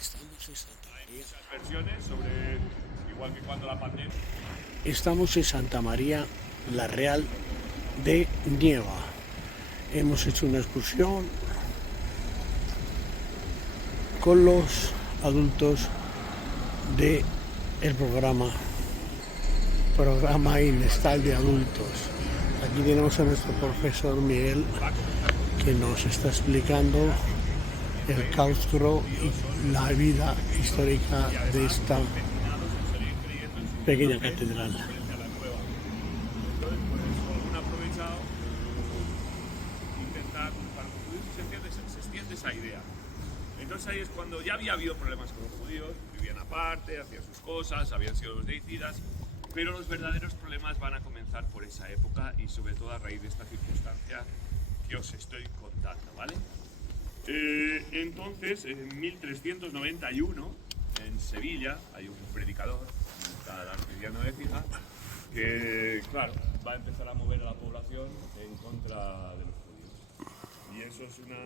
Estamos en Santa María. Muchas versiones sobre, igual que cuando la pandemia. Estamos en Santa María la Real de Nieva. Hemos hecho una excursión con los adultos de el programa Inestal de adultos. Aquí tenemos a nuestro profesor Miguel que nos está explicando el claustro y la vida histórica de esta pequeña catedral. Frente a la nueva. Entonces, pues han aprovechado intentar, para los judíos se extiende esa idea. Entonces ahí es cuando ya había habido problemas con los judíos, vivían aparte, hacían sus cosas, habían sido los deicidas, pero los verdaderos problemas van a comenzar por esa época y sobre todo a raíz de esta circunstancia que os estoy contando, ¿vale? Entonces, en 1391, en Sevilla, hay un predicador, el arcediano de Écija, que, claro, va a empezar a mover a la población en contra de los judíos. Y eso es una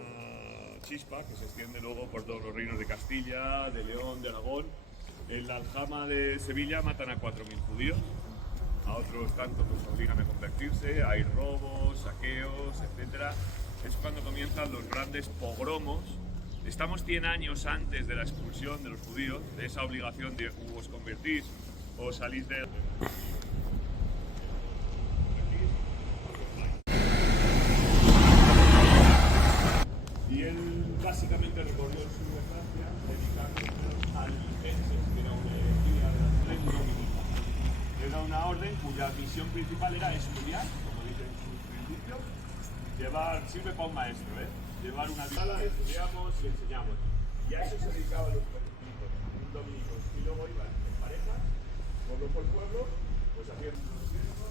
chispa que se extiende luego por todos los reinos de Castilla, de León, de Aragón. En la aljama de Sevilla matan a 4.000 judíos, a otros tantos los obligan a convertirse, hay robos, saqueos, etc. Es cuando comienzan los grandes pogromos. Estamos 100 años antes de la expulsión de los judíos, de esa obligación de os convertís o salís de... Y él básicamente recorrió el sur de Francia dedicándose a albigenses, que era una herejía de la orden dominica. Era una orden cuya misión principal era estudiar, como dice en sus principios, sirve para un maestro, llevar una sala, estudiamos y enseñamos. Y a eso se dedicaban los dominicos. Y luego iban en parejas, pueblo por pueblo, pues haciendo los siervos,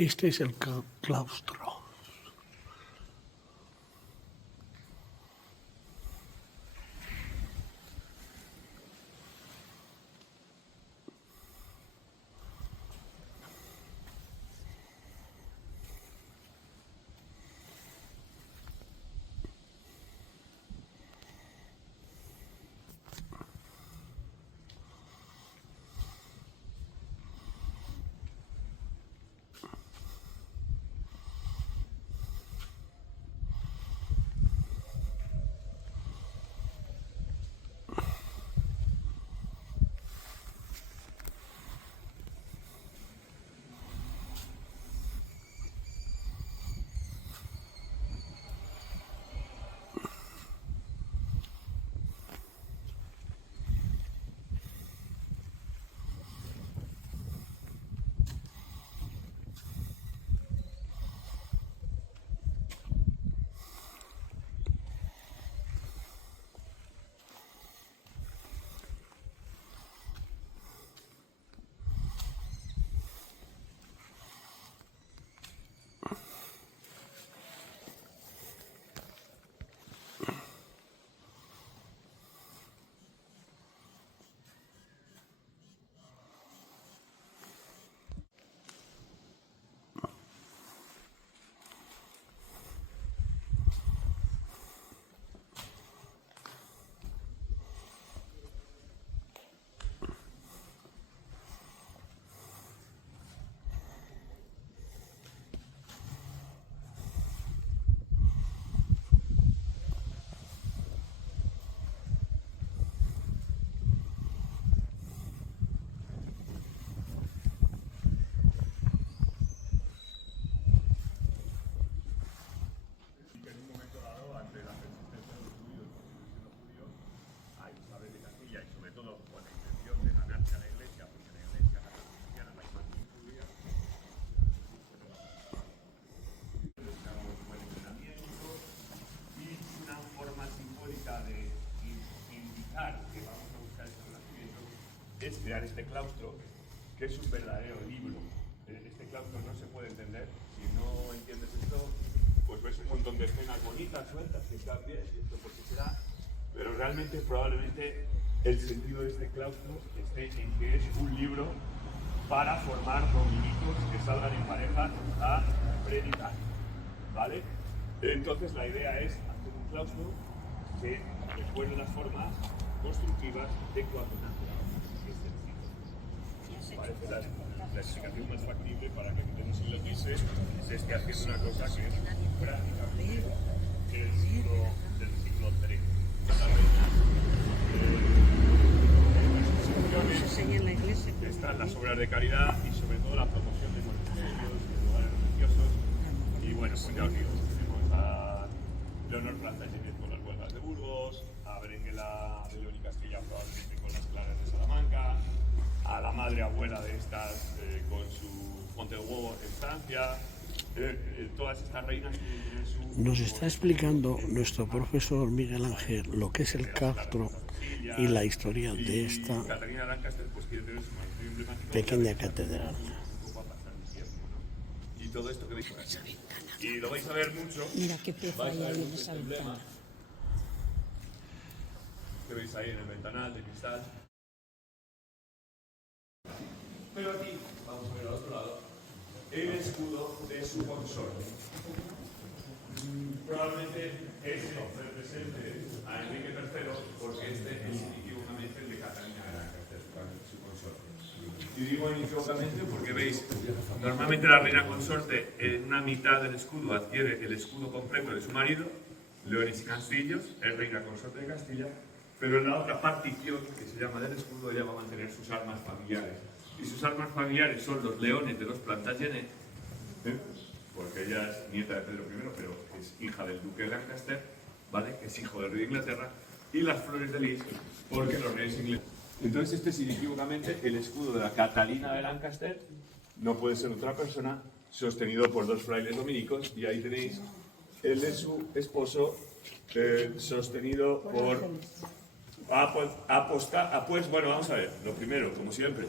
Este es el claustro. crear este claustro, que es un verdadero libro. Este claustro no se puede entender. Si no entiendes esto, pues ves un montón de escenas bonitas, sueltas, que están bien, y esto por qué será. Pero realmente, probablemente, el sentido de este claustro esté en que es un libro para formar dominicos que salgan en pareja a predicar, ¿vale? Entonces la idea es hacer un claustro que recuerde las formas constructivas de coordinación. Parece la explicación más factible para que en un siglo XV se esté haciendo una cosa que es prácticamente del siglo XIII. Están las obras de caridad y sobre todo la promoción de monasterios, de lugares religiosos. Y bueno, pues ya os digo, tenemos a Leonor Plantagenet con las huelgas de Burgos, a Berenguela de León y Castilla probablemente con las claras de Salamanca, a la madre abuela de estas con su Fonte de Huevo en Francia. Todas estas reinas tienen su... Nos está explicando nuestro profesor Miguel Ángel lo que es el claustro y la historia de esta pequeña catedral. Y todo esto que veis por aquí. Y lo vais a ver mucho. Mira qué pez hay ahí en esa ventana. Que veis ahí en el ventanal de cristal. Pero aquí, vamos a ver al otro lado, el escudo de su consorte. Probablemente este represente a Enrique III, porque este es inequívocamente el de Catalina de Lancaster, su consorte. Y digo inequívocamente porque veis, normalmente la reina consorte en una mitad del escudo adquiere el escudo completo de su marido, Leones y Castillos, es reina consorte de Castilla, pero en la otra partición, que se llama del escudo, ella va a mantener sus armas familiares. Y sus armas familiares son los leones de los Plantagenet, porque ella es nieta de Pedro I, pero es hija del duque de Lancaster, ¿vale? Que es hijo del rey de Inglaterra, y las flores de lis, porque los reyes ingleses. Entonces este es inequívocamente el escudo de la Catalina de Lancaster, no puede ser otra persona, sostenido por dos frailes dominicos, y ahí tenéis el de su esposo, sostenido por... Pues bueno, vamos a ver, lo primero, como siempre,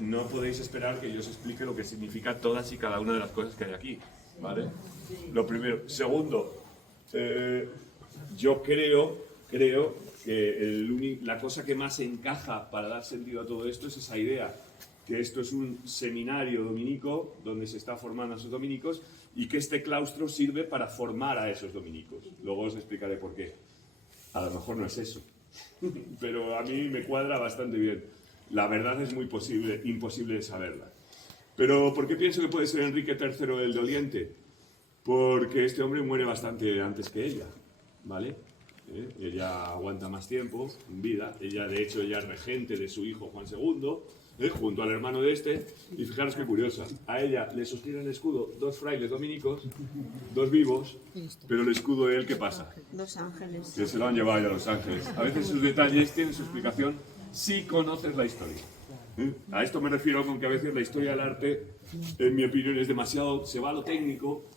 no podéis esperar que yo os explique lo que significa todas y cada una de las cosas que hay aquí, ¿vale? Lo primero. Segundo, yo creo que la cosa que más encaja para dar sentido a todo esto es esa idea, que esto es un seminario dominico donde se está formando a esos dominicos y que este claustro sirve para formar a esos dominicos. Luego os explicaré por qué. A lo mejor no es eso, pero a mí me cuadra bastante bien. La verdad es muy imposible de saberla. Pero ¿por qué pienso que puede ser Enrique III el doliente? Porque este hombre muere bastante antes que ella, ¿vale? Ella aguanta más tiempo en vida. Ella, de hecho, ella es regente de su hijo Juan II, junto al hermano de este. Y fijaros qué curiosa. A ella le sostienen el escudo dos frailes dominicos, dos vivos, pero el escudo de él, ¿qué pasa? Dos ángeles. Que se lo han llevado ya a Los Ángeles. A veces sus detalles tienen su explicación si conoces la historia. A esto me refiero con que a veces la historia del arte, en mi opinión, es demasiado, se va a lo técnico,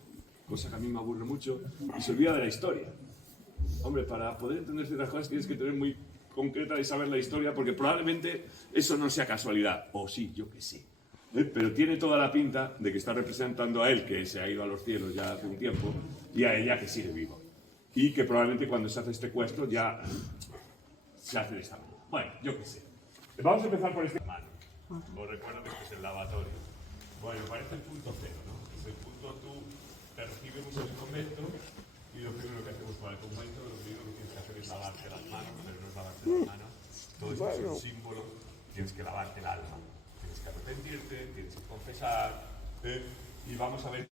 cosa que a mí me aburre mucho, y se olvida de la historia. Hombre, para poder entender ciertas cosas tienes que tener muy concreta y saber la historia, porque probablemente eso no sea casualidad, o sí, yo que sé. Pero tiene toda la pinta de que está representando a él, que se ha ido a los cielos ya hace un tiempo, y a ella, que sigue viva. Y que probablemente cuando se hace este cuestro ya se hace de esta manera. Bueno, yo qué sé. Vamos a empezar por este mano. Os recuerdo que este es el lavatorio. Bueno, parece el punto cero, ¿no? Es el punto tú percibes mucho el convento y lo primero que hacemos para el convento, lo primero que tienes que hacer es lavarte las manos, pero no es lavarte las manos. Todo esto es un símbolo, tienes que lavarte el alma. Tienes que arrepentirte, tienes que confesar, y vamos a ver